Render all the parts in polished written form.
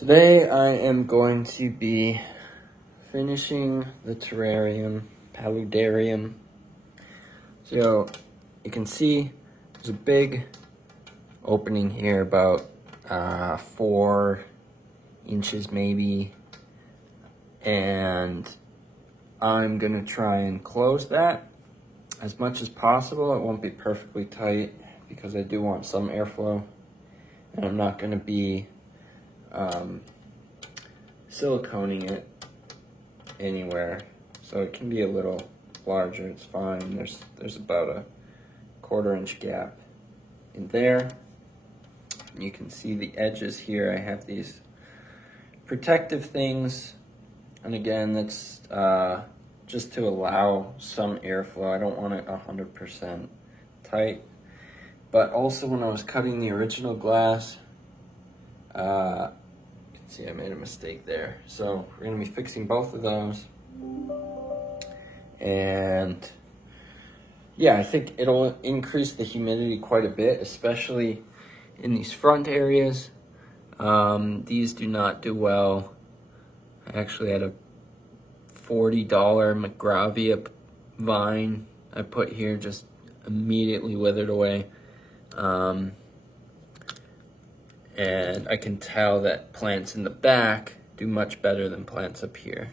Today I am going to be finishing the terrarium, paludarium. So you can see there's a big opening here, about 4 inches maybe, and I'm gonna try and close that as much as possible. It won't be perfectly tight because I do want some airflow, and I'm not gonna be siliconing it anywhere, so it can be a little larger. It's fine. There's about a 1/4 inch gap in there. You can see the edges here. I have these protective things, and again, that's just to allow some airflow. I don't want it 100% tight. But also, when I was cutting the original glass, you can see I made a mistake there. So we're gonna be fixing both of those. And yeah, I think it'll increase the humidity quite a bit, especially in these front areas. These do not do well. I actually had a $40 McGravia vine I put here, just immediately withered away. And I can tell that plants in the back do much better than plants up here.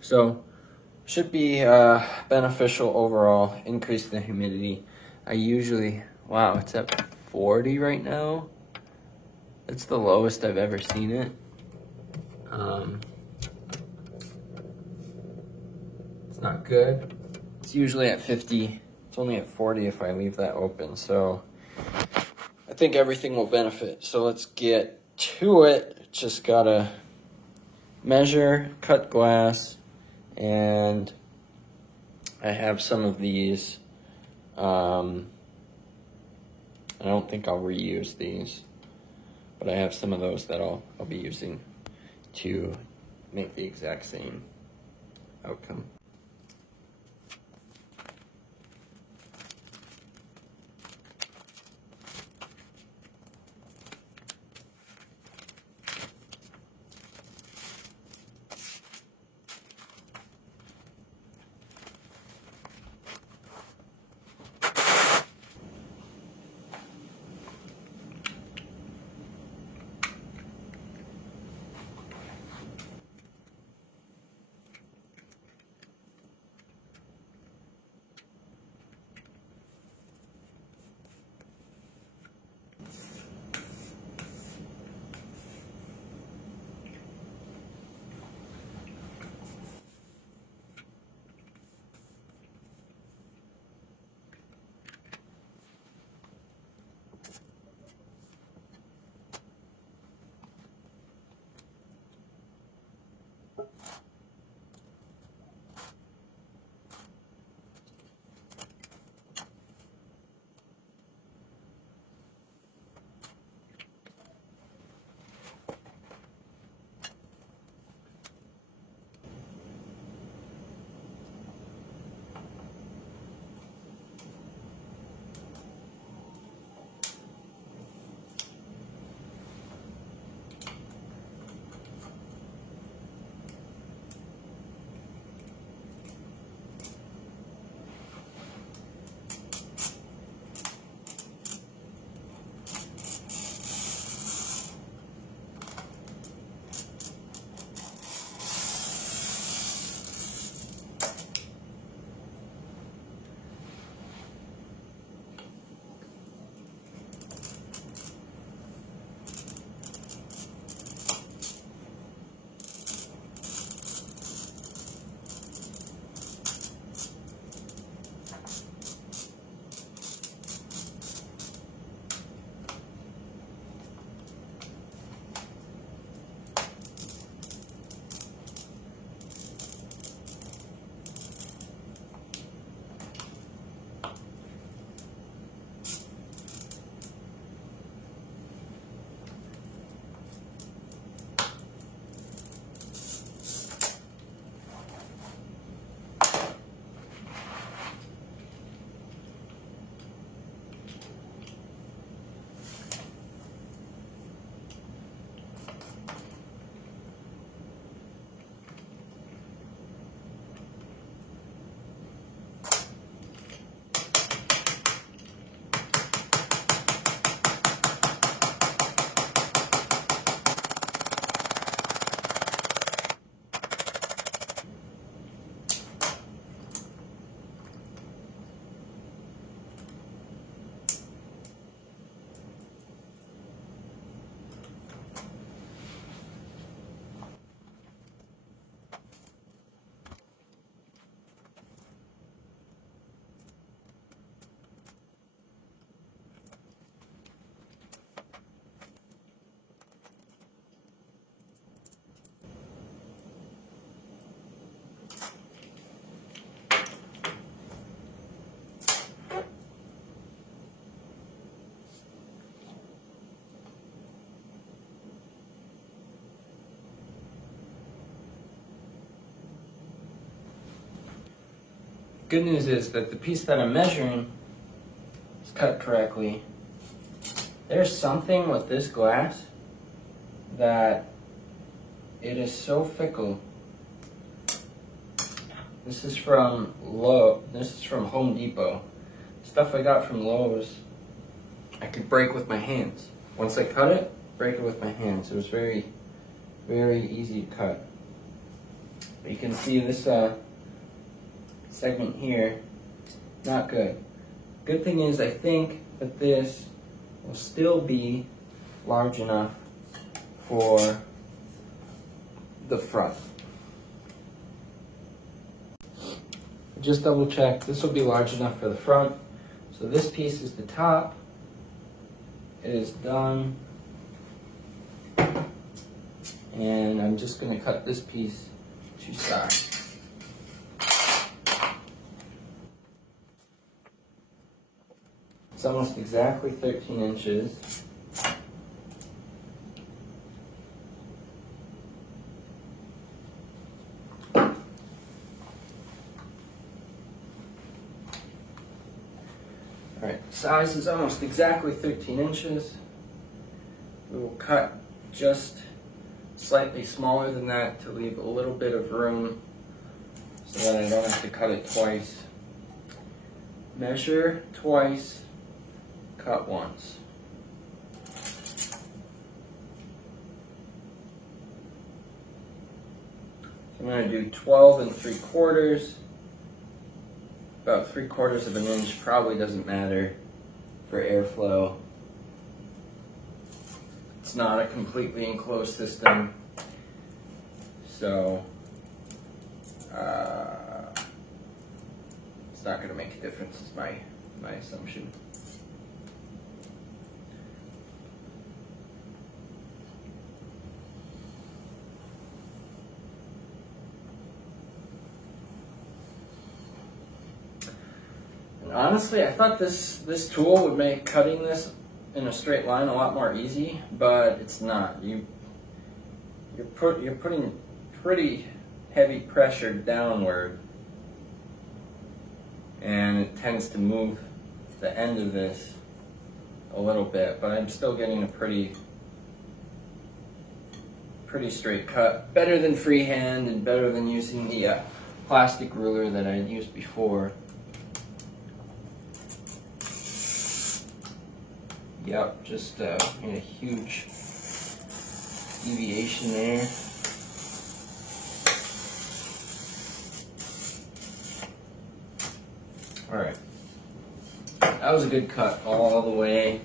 So should be beneficial overall, increase the humidity. I usually, wow, it's at 40 right now. That's the lowest I've ever seen it. It's not good. It's usually at 50. It's only at 40 if I leave that open. So I think everything will benefit. So let's get to it. Just gotta measure, cut glass, and I have some of these. I don't think I'll reuse these, but I have some of those that I'll be using to make the exact same outcome. good news is that the piece that I'm measuring is cut correctly. There's something with this glass that it is so fickle. This is from Home Depot. Stuff I got from Lowe's, I could break with my hands. Once I cut it, break it with my hands. It was very, very easy to cut. But you can see this segment here, not good. Good thing is I think that this will still be large enough for the front. Just double check, this will be large enough for the front. So this piece is the top. It is done. And I'm just going to cut this piece to size. It's almost exactly 13 inches. Alright, size is almost exactly 13 inches. We will cut just slightly smaller than that to leave a little bit of room so that I don't have to cut it twice. Measure twice, cut once. I'm going to do 12 3/4. About 3/4 of an inch, probably doesn't matter for airflow. It's not a completely enclosed system, so it's not going to make a difference, is my assumption. Honestly, I thought this tool would make cutting this in a straight line a lot more easy, but it's not. You're putting pretty heavy pressure downward, and it tends to move the end of this a little bit, but I'm still getting a pretty straight cut. Better than freehand and better than using the plastic ruler that I used before. Yep, just a huge deviation there. Alright, that was a good cut all the way,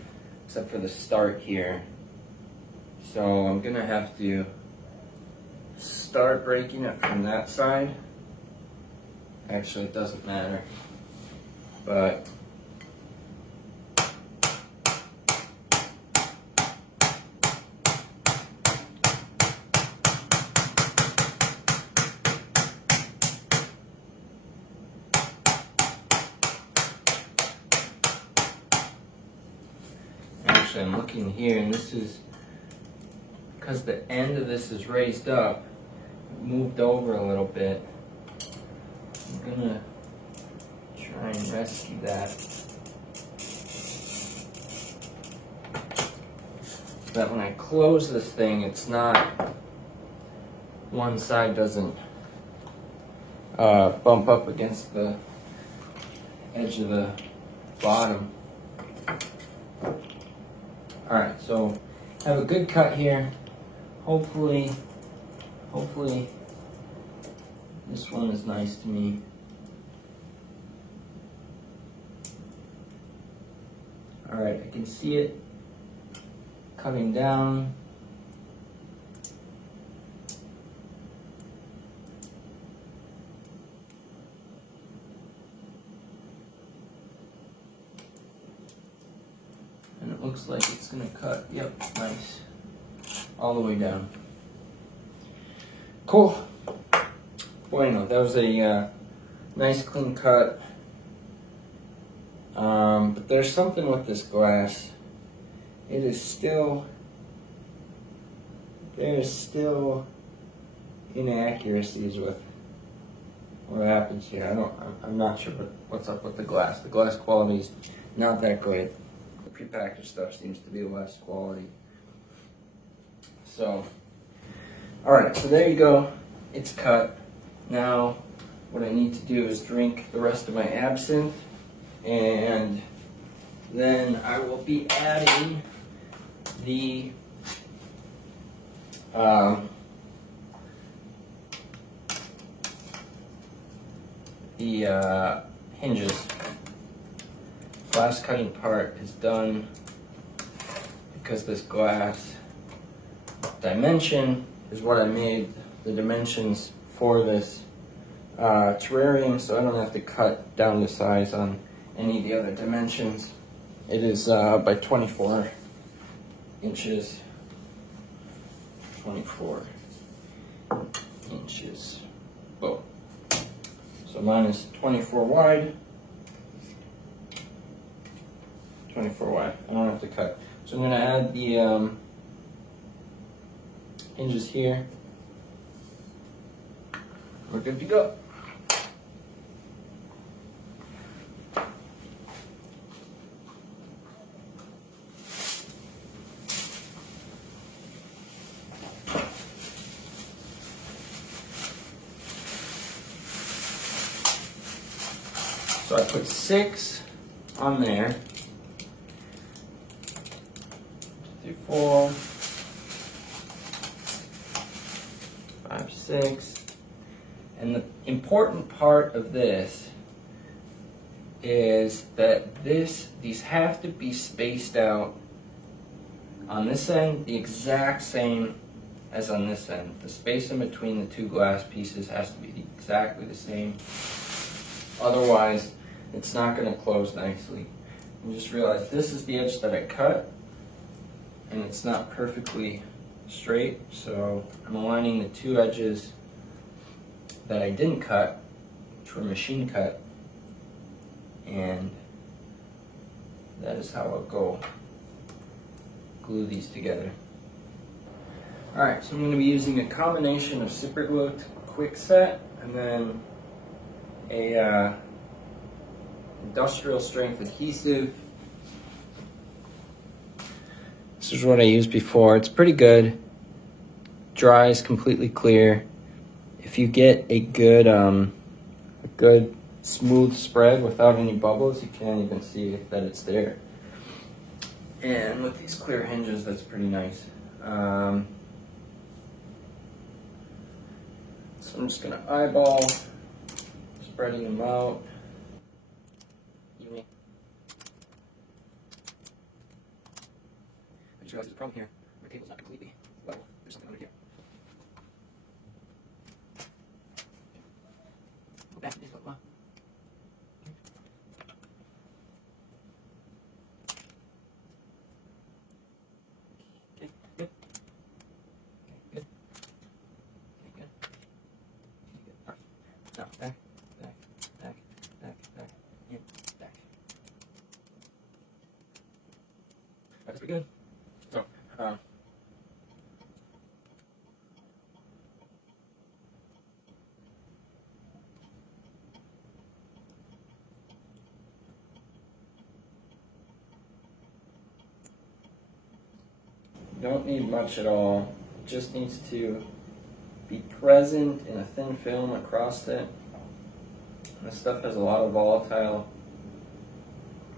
except for the start here. So I'm gonna have to start breaking it from that side. Actually, it doesn't matter, but I'm looking here, and this is because the end of this is raised up, moved over a little bit. I'm gonna try and rescue that so that when I close this thing, it's not, one side doesn't bump up against the edge of the bottom. Alright, so I have a good cut here. Hopefully this one is nice to me. Alright, I can see it coming down. And it looks like it's gonna cut, yep, nice. All the way down. Cool. Bueno, that was a nice clean cut. But there's something with this glass. There's still inaccuracies with what happens here. I'm not sure what's up with the glass. The glass quality is not that great. The prepackaged stuff seems to be less quality. So, all right, so there you go. It's cut. Now, what I need to do is drink the rest of my absinthe, and then I will be adding the hinges. Glass cutting part is done because this glass dimension is what I made the dimensions for this terrarium, so I don't have to cut down the size on any of the other dimensions. It is by 24 inches. 24 inches. Boom. So mine is 24 wide. 24 wide. I don't have to cut. So I'm going to add the hinges here. We're good to go. So I put 6 on there. 2, 3, 4, 5, 6. And the important part of this is that these have to be spaced out on this end the exact same as on this end. The space in between the two glass pieces has to be exactly the same. Otherwise, it's not going to close nicely. You just realize this is the edge that I cut, and it's not perfectly straight, so I'm aligning the two edges that I didn't cut, which were machine cut, and that is how I'll go glue these together. Alright, so I'm going to be using a combination of Super Glue Quick-Set and then a industrial strength adhesive. This is what I used before. It's pretty good. Dries completely clear. If you get a good smooth spread without any bubbles, you can't even see that it's there. And with these clear hinges, that's pretty nice. So I'm just gonna eyeball, spreading them out. I just realized there's a problem here. My table's not completely level. There's something under here. Go back to this one. Okay, good. Okay, good. Okay, good. Okay, good. All right. Now, back, back, back, back, back, and back. That's pretty good. So, don't need much at all. It just needs to be present in a thin film across it. This stuff has a lot of volatile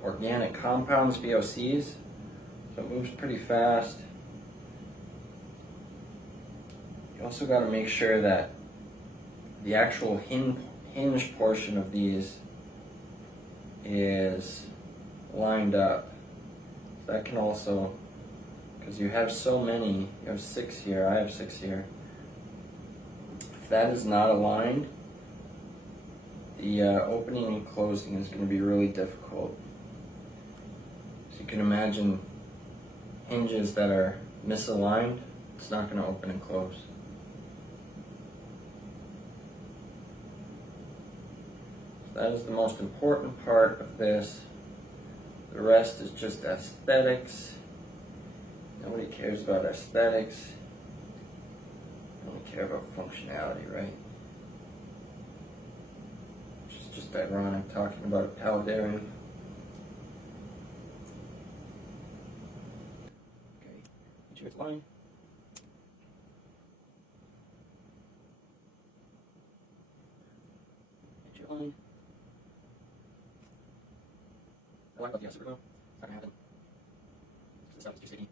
organic compounds, VOCs, so it moves pretty fast. You also got to make sure that the actual hinge portion of these is lined up. That can also, because you have so many, you have 6 here, I have 6 here. If that is not aligned, the opening and closing is going to be really difficult. So you can imagine hinges that are misaligned, it's not going to open and close. So that is the most important part of this. The rest is just aesthetics. Nobody cares about aesthetics. They only care about functionality, right? Just ironic talking about a paludarium. Okay, make sure it's line. Make sure line. I like about the super glue. It's not gonna happen. The stuff is too sticky.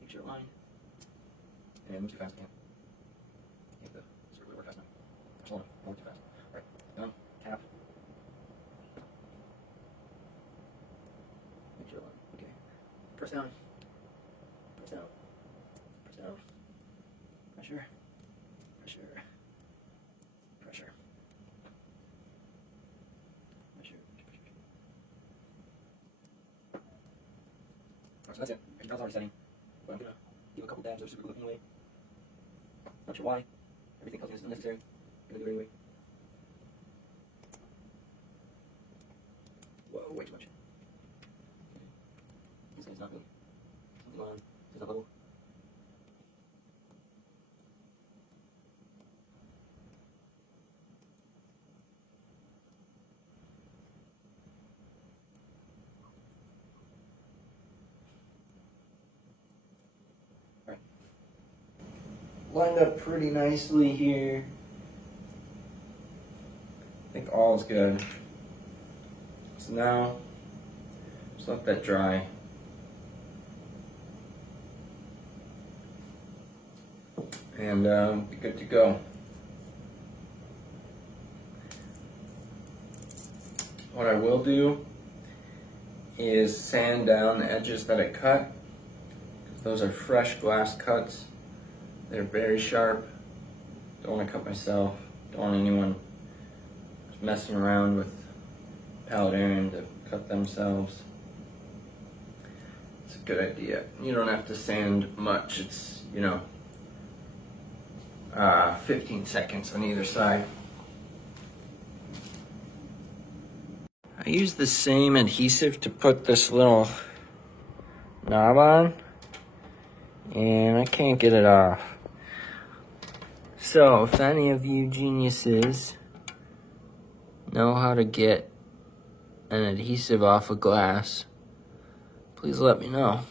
Make sure line. And then move too fast again. Make the super glue work fast now. Slow down. Don't work too fast. Alright, done. Cap. Make sure line. Okay. Press down. Press down. Press down. Pressure. Pressure. Pressure. So that's it. Your jaw's already setting, but I'm gonna give a couple dabs of super glue anyway. Not sure why. Everything else is unnecessary. I'm gonna do it anyway. Whoa, way too much. This guy's not good. Something on. There's a bubble. Lined up pretty nicely here. I think all's good. So now, just let that dry. And be good to go. What I will do is sand down the edges that I cut. Those are fresh glass cuts. They're very sharp. Don't want to cut myself. Don't want anyone messing around with paludarium to cut themselves. It's a good idea. You don't have to sand much. It's, 15 seconds on either side. I use the same adhesive to put this little knob on, and I can't get it off. So, if any of you geniuses know how to get an adhesive off of glass, please let me know.